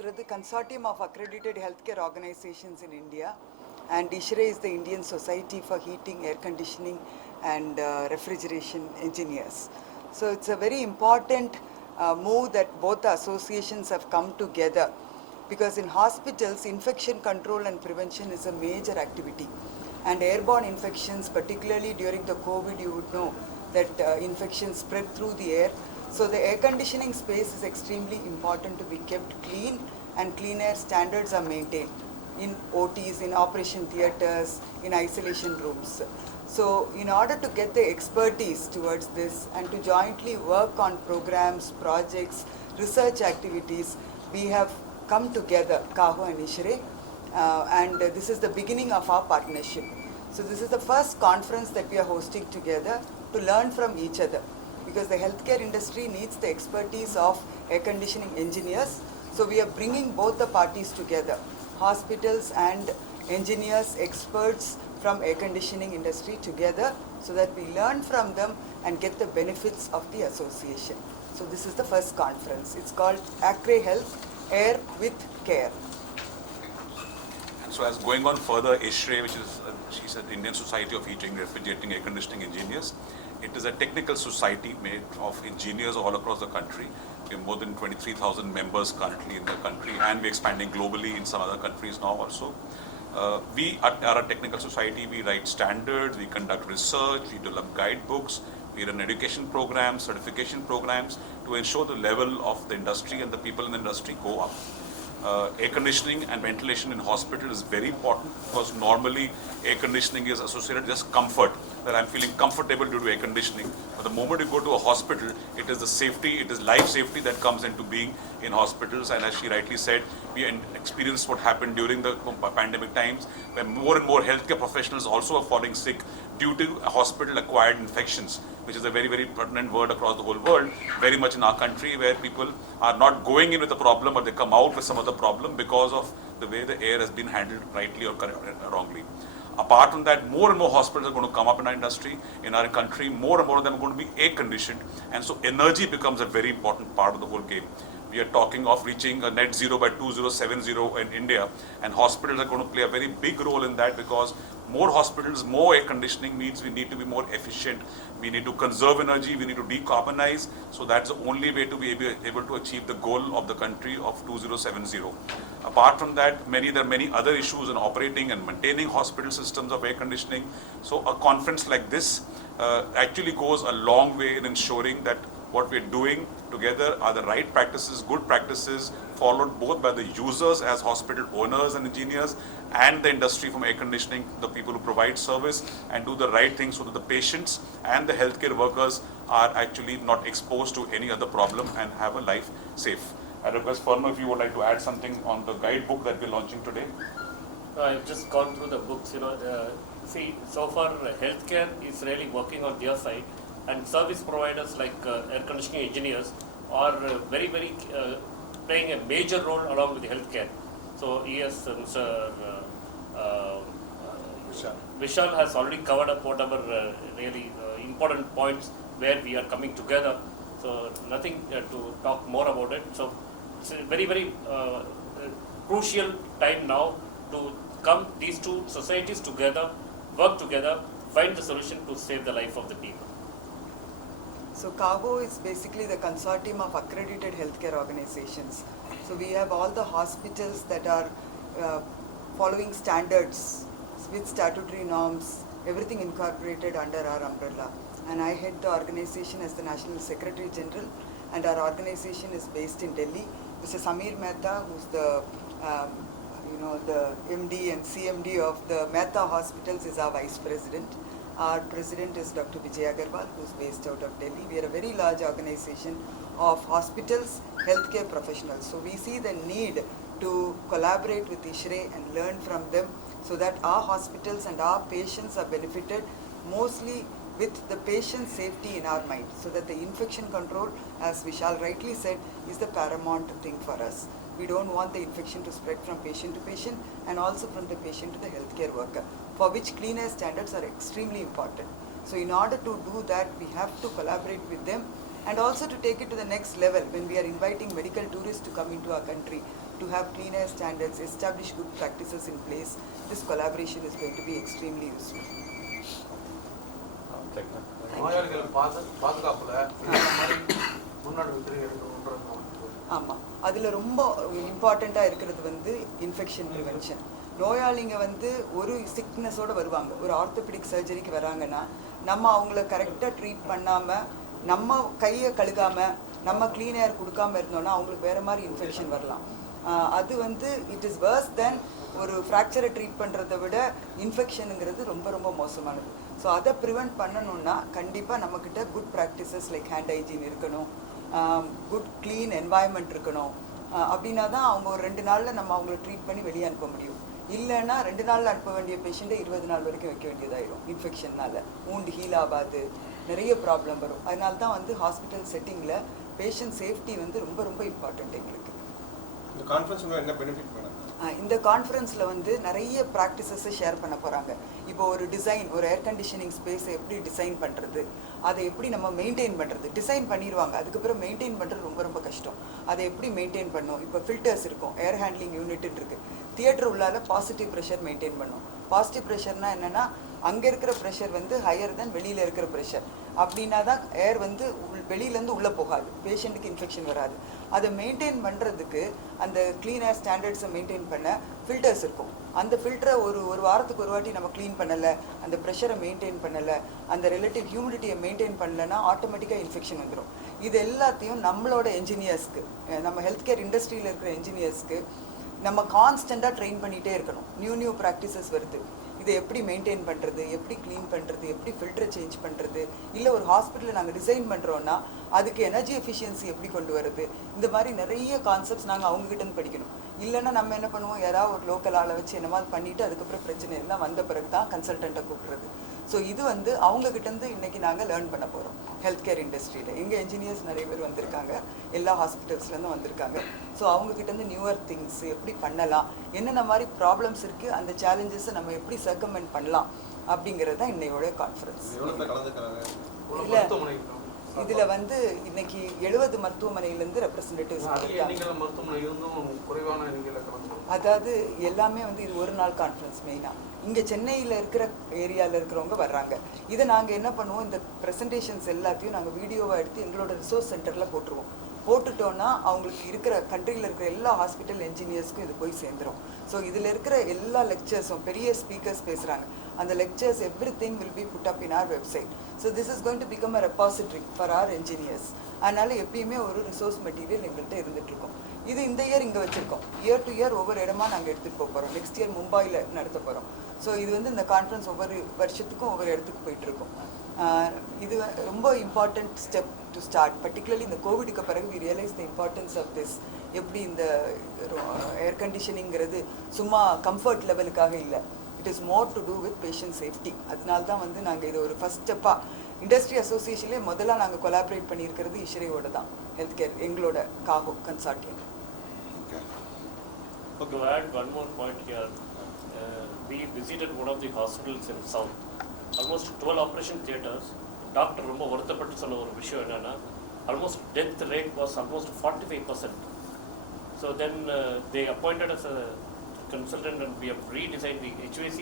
CAHOங்கிறது Consortium of Accredited Healthcare Organizations in India, and ISHRAE is the Indian Society for Heating, Air Conditioning and Refrigeration Engineers. So it's a very important move that both the associations have come together, because in hospitals infection control and prevention is a major activity, and airborne infections, particularly during the COVID, you would know that infections spread through the air. So the air conditioning space is extremely important to be kept clean, and clean air standards are maintained in OTs, in operation theatres, in isolation rooms. So in order to get the expertise towards this and to jointly work on programs, projects, research activities, we have come together, CAHO and ISHRAE, and this is the beginning of our partnership. So this is the first conference that we are hosting together to learn from each other, because the healthcare industry needs the expertise of air conditioning engineers. So we are bringing both the parties together, hospitals and engineers, experts from air conditioning industry together, so that we learn from them and get the benefits of the association. So this is the first conference. It's called ACREHEALTH, Air with Care. And so as going on further, ISHRAE, which is, she said, the Indian Society of Heating, Refrigerating, Air Conditioning Engineers, it is a technical society made of engineers all across the country. We have more than 23,000 members currently in the country, and we're expanding globally in some other countries now also. We are a technical society. We write standards, we conduct research, we develop guidebooks, we run education programs, certification programs to ensure the level of the industry and the people in the industry go up. Air conditioning and ventilation in hospital is very important, because normally air conditioning is associated with just comfort, that I'm feeling comfortable due to air conditioning. But the moment you go to a hospital, it is the safety, it is life safety that comes into being in hospitals. And as she rightly said, we experienced what happened during the pandemic times, where more and more healthcare professionals also are falling sick due to hospital-acquired infections, which is a very, very pertinent word across the whole world, very much in our country, where people are not going in with a problem, but they come out with some other problem because of the way the air has been handled rightly or wrongly. Apart from that, more and more hospitals are going to come up in our industry, in our country. More and more of them are going to be air conditioned, and so energy becomes a very important part of the whole game. We are talking of reaching a net zero by 2070 in India, and hospitals are going to play a very big role in that, because more hospitals, more air conditioning means we need to be more efficient. We need to conserve energy, we need to decarbonize. So that's the only way to be able to achieve the goal of the country of 2070. Apart from that, there are many other issues in operating and maintaining hospital systems of air conditioning. So a conference like this actually goes a long way in ensuring that what we're doing together are the right practices, good practices, followed both by the users as hospital owners and engineers, and the industry from air conditioning, the people who provide service, and do the right thing so that the patients and the healthcare workers are actually not exposed to any other problem and have a life safe. I request Farma if you would like to add something on the guidebook that we're launching today. I've just gone through the books. See, so far healthcare is really working on their side, and service providers like air conditioning engineers are very, very playing a major role along with the healthcare. So yes, Mr. Vishal has already covered up whatever really important points where we are coming together. So nothing to talk more about it. So it's a very, very crucial time now to come these two societies together, work together, find the solution to save the life of the people. So CAHO is basically the Consortium of Accredited Healthcare Organizations. So we have all the hospitals that are following standards with statutory norms, everything incorporated under our umbrella. And I head the organization as the National Secretary General, and our organization is based in Delhi. Mr. Samir Mehta, who's the the MD and CMD of the Mehta Hospitals, is our Vice President. Our President is Dr. Vijay Agarwal, who's based out of Delhi. We are a very large organization of hospitals, healthcare professionals. So we see the need to collaborate with ISHRAE and learn from them, so that our hospitals and our patients are benefited, mostly with the patient safety in our mind, so that the infection control, as Vishal rightly said, is the paramount thing for us. We don't want the infection to spread from patient to patient, and also from the patient to the healthcare worker, for which clean air standards are extremely important. So in order to do that, we have to collaborate with them and also to take it to the next level when we are inviting medical tourists to come into our country, to have clean air standards, establish good practices in place. This collaboration is going to be extremely useful. ஆமாம், அதில் ரொம்ப இம்பார்ட்டண்ட்டாக இருக்கிறது வந்து infection prevention. நோயாளிங்க வந்து ஒரு சிக்னஸோடு வருவாங்க, ஒரு ஆர்த்தோபெடிக் சர்ஜரிக்கு வராங்கன்னா நம்ம அவங்கள கரெக்டாக ட்ரீட் பண்ணாமல், நம்ம கையை கழுகாமல், நம்ம க்ளீன் ஏர் கொடுக்காமல் இருந்தோன்னா அவங்களுக்கு வேறு மாதிரி இன்ஃபெக்ஷன் வரலாம். அது வந்து இட் இஸ் வேர்ஸ் தென் ஒரு ஃப்ராக்சரை ட்ரீட் பண்ணுறதை விட இன்ஃபெக்ஷனுங்கிறது ரொம்ப ரொம்ப மோசமானது. ஸோ அதை ப்ரிவெண்ட் பண்ணணுன்னா கண்டிப்பாக நம்மக்கிட்ட good practices like hand hygiene இருக்கணும், குட் க்ளீன் என்வாயன்மெண்ட் இருக்கணும். அப்படின்னா தான் அவங்க ஒரு 2 நாளில் நம்ம அவங்கள ட்ரீட் பண்ணி வெளியே அனுப்ப முடியும். இல்லைன்னா 2 நாளில் அனுப்ப வேண்டிய பேஷண்ட்டை 20 நாள் வரைக்கும் வைக்க வேண்டியதாயிடும். இன்ஃபெக்ஷனால் ஊண்டு ஹீல் ஆகாது, நிறைய ப்ராப்ளம் வரும். அதனால தான் வந்து ஹாஸ்பிட்டல் செட்டிங்கில் பேஷண்ட் சேஃப்டி வந்து ரொம்ப ரொம்ப இம்பார்ட்டண்ட் எங்களுக்கு. இந்த கான்ஃபரன்ஸ் என்ன பெனிஃபிட் மேடம்? இந்த கான்ஃபரன்ஸில் வந்து நிறைய ப்ராக்டிசஸை ஷேர் பண்ண போகிறாங்க. இப்போ ஒரு டிசைன், ஒரு ஏர் கண்டிஷனிங் ஸ்பேஸை எப்படி டிசைன் பண்ணுறது, அதை எப்படி நம்ம மெயின்டைன் பண்ணுறது. டிசைன் பண்ணிடுவாங்க, அதுக்கப்புறம் மெயின்டைன் பண்ணுறது ரொம்ப ரொம்ப கஷ்டம். அதை எப்படி மெயின்டைன் பண்ணணும். இப்போ ஃபில்டர்ஸ் இருக்கும், ஏர் ஹேண்ட்லிங் யூனிட்னு இருக்குது. தியேட்டர் உள்ளால பாசிட்டிவ் ப்ரெஷர் மெயின்டைன் பண்ணணும். பாசிட்டிவ் ப்ரெஷர்னால் என்னென்னா அங்கே இருக்கிற ப்ரெஷர் வந்து ஹையர் தென் வெளியில் இருக்கிற ப்ரெஷர். அப்படின்னா தான் ஏர் வந்து வெளியிலேருந்து உள்ளே போகாது, பேஷண்ட்டுக்கு இன்ஃபெக்ஷன் வராது. அதை மெயின்டைன் பண்ணுறதுக்கு அந்த க்ளீன் ஏர் ஸ்டாண்டர்ட்ஸை மெயின்டைன் பண்ண ஃபில்டர்ஸ் இருக்கும். அந்த ஃபில்டரை ஒரு வாரத்துக்கு ஒரு வாட்டி நம்ம க்ளீன் பண்ணலை, அந்த ப்ரெஷரை மெயின்டைன் பண்ணலை, அந்த ரிலேட்டிவ் ஹியூமிடிட்டியை மெயின்டைன் பண்ணலைன்னா ஆட்டோமேட்டிக்காக இன்ஃபெக்ஷன் வந்துடும். இது எல்லாத்தையும் நம்மளோட என்ஜினியர்ஸ்க்கு, நம்ம ஹெல்த் கேர் இண்டஸ்ட்ரியில் இருக்கிற என்ஜினியர்ஸ்க்கு நம்ம கான்ஸ்டண்ட்டாக ட்ரெயின் பண்ணிகிட்டே இருக்கணும். நியூ ப்ராக்டிசஸ் வருது, இதை எப்படி மெயின்டைன் பண்ணுறது, எப்படி க்ளீன் பண்ணுறது, எப்படி ஃபில்டரை சேஞ்ச் பண்ணுறது. இல்லை ஒரு ஹாஸ்பிட்டலில் நாங்கள் டிசைன் பண்ணுறோன்னா அதுக்கு எனர்ஜி எஃபிஷியன்சி எப்படி கொண்டு வருது. இந்த மாதிரி நிறைய கான்செப்ட்ஸ் நாங்கள் அவங்ககிட்டருந்து படிக்கணும். இல்லைன்னா நம்ம என்ன பண்ணுவோம், யாராவது ஒரு லோக்கல் ஆளை வச்சு என்னமாதிரி பண்ணிவிட்டு அதுக்கப்புறம் பிரச்சனை இருந்தால் வந்த பிறகு தான் கன்சல்டண்ட்டை கூப்பிட்றது. ஸோ இது வந்து அவங்ககிட்டருந்து இன்றைக்கி நாங்கள் லேர்ன் பண்ண போகிறோம். ஹெல்த் கேர் இண்டஸ்ட்ரியில் எங்கள் என்ஜினியர்ஸ் நிறைய பேர் வந்திருக்காங்க, எல்லா ஹாஸ்பிட்டல்ஸ்லேருந்து வந்திருக்காங்க. ஸோ அவங்ககிட்டருந்து நியூவர் திங்ஸ் எப்படி பண்ணலாம், என்னென்ன மாதிரி ப்ராப்ளம்ஸ் இருக்குது, அந்த சேலஞ்சஸை நம்ம எப்படி சர்க்கமெண்ட் பண்ணலாம் அப்படிங்கிறது தான் இன்னையோட கான்ஃபரன்ஸ். இல்லை, இதில் வந்து இன்னைக்கு 70 மருத்துவமனையிலேருந்து ரெப்ரசன்டேட்டிவ்ஸ் அதாவது எல்லாமே வந்து இது ஒரு நாள் கான்ஃபரன்ஸ். மெயினாக இங்கே சென்னையில் இருக்கிற ஏரியாவில் இருக்கிறவங்க வர்றாங்க. இதை நாங்கள் என்ன பண்ணுவோம், இந்த ப்ரெசன்டேஷன்ஸ் எல்லாத்தையும் நாங்கள் வீடியோவாக எடுத்து எங்களோட ரிசோர்ஸ் சென்டரில் போட்டுருவோம். போட்டுட்டோன்னா அவங்களுக்கு இருக்கிற கண்ட்ரியில் இருக்கிற எல்லா ஹாஸ்பிட்டல் என்ஜினியர்ஸ்க்கும் இது போய் சேர்ந்துடும். ஸோ இதில் இருக்கிற எல்லா லெக்சர்ஸும் பெரிய ஸ்பீக்கர்ஸ் பேசுகிறாங்க. அந்த lectures everything will be put up in our website. So this is going to become a repository for our engineers. அதனால் எப்பயுமே ஒரு ரிசோர்ஸ் மெட்டீரியல் எங்கள்கிட்ட இருந்துகிட்ருக்கோம். இது இந்த இயர் இங்கே வச்சுருக்கோம். இயர் டு இயர் ஒவ்வொரு இடமா நாங்கள் எடுத்துகிட்டு போக போகிறோம். நெக்ஸ்ட் இயர் மும்பையில் நடத்த போகிறோம். ஸோ இது வந்து இந்த கான்ஃபரன்ஸ் ஒவ்வொரு வருஷத்துக்கும் ஒவ்வொரு இடத்துக்கு போயிட்டுருக்கோம். இது ரொம்ப important step to start. Particularly இந்த கோவிடுக்கு பிறகு we realise the importance of this. எப்படி இந்த ஏர் கண்டிஷனிங்கிறது சும்மா கம்ஃபர்ட் லெவலுக்காக இல்லை, it is more to do with patient safety. அதனால தான் வந்து நாங்கள் இது ஒரு ஃபஸ்ட் ஸ்டெப்பாக இண்டஸ்ட்ரி அசோசியேஷன்லேயே முதல்ல நாங்கள் கொலாபரேட் பண்ணியிருக்கிறது இஷ்ரேயோட தான், ஹெல்த் கேர் எங்களோட CAHO Consortium. To add one more point here, we visited one of the hospitals in South. Almost 12 operation theaters. Doctor ரொம்ப வருத்தப்பட்டு சொன்ன ஒரு விஷயம் என்னன்னா, almost death rate was almost 45%. So then they appointed us a consultant and we have redesigned the HVAC,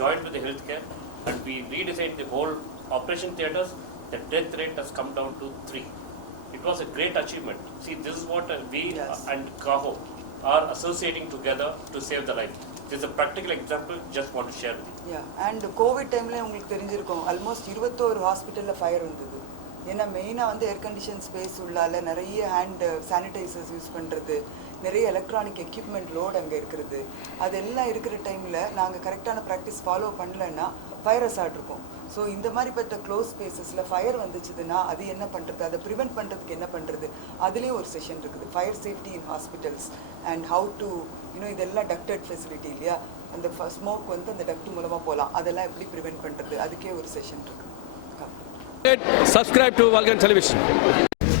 joined with the healthcare, and we redesigned the whole operation theaters. The death rate has come down to 3. It was a great achievement. See, this is what we and CAHO are associating together to save the life. This is a practical example, just want to share with you. Yeah, and COVID டைமில் உங்களுக்கு தெரிஞ்சிருக்கும், ஆல்மோஸ்ட் 21 ஹாஸ்பிட்டலில் ஃபயர் வந்தது. ஏன்னா மெயினாக வந்து air condition space உள்ளால நிறைய ஹேண்ட் சானிடைசர்ஸ் யூஸ் பண்ணுறது, நிறைய எலக்ட்ரானிக் எக்யூப்மெண்ட் லோடு அங்கே இருக்கிறது. அதெல்லாம் இருக்கிற டைமில் நாங்கள் கரெக்டான ப்ராக்டிஸ் ஃபாலோ பண்ணலைன்னா ஃபயர் அசார்ட் இருக்கும். ஸோ இந்த மாதிரிப்பட்ட க்ளோஸ் ஸ்பேசஸில் ஃபயர் வந்துச்சுதுன்னா அது என்ன பண்ணுறது, அதை ப்ரிவெண்ட் பண்ணுறதுக்கு என்ன பண்ணுறது, அதுலேயும் ஒரு செஷன் இருக்குது. Fire safety in hospitals and how to இதெல்லாம் டக்டட் ஃபெசிலிட்டி இல்லையா, அந்த ஸ்மோக் வந்து அந்த டக்ட் மூலமாக போகலாம், அதெல்லாம் எப்படி ப்ரிவெண்ட் பண்ணுறது, அதுக்கே ஒரு செஷன் இருக்குது. Subscribe to Walgan Television.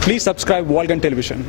Please subscribe Walgan Television.